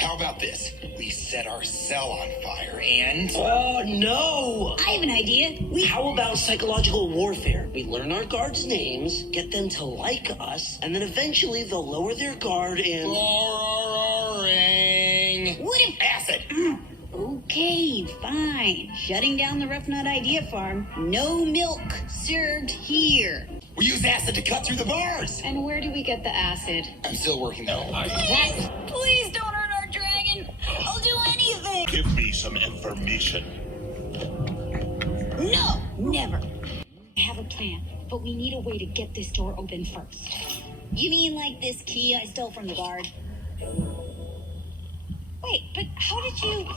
How about this? We set our cell on fire and... Oh, no! I have an idea. How about psychological warfare? We learn our guards' names, get them to like us, and then eventually they'll lower their guard and... Boring. What if... Acid. Okay, fine. Shutting down the Rough Nut Idea Farm. No milk served here. We use acid to cut through the bars. And where do we get the acid? I'm still working though. Please don't hurt our dragon. I'll do anything. Give me some information. No, never. I have a plan, but we need a way to get this door open first. You mean like this key I stole from the guard? Wait, but how did you...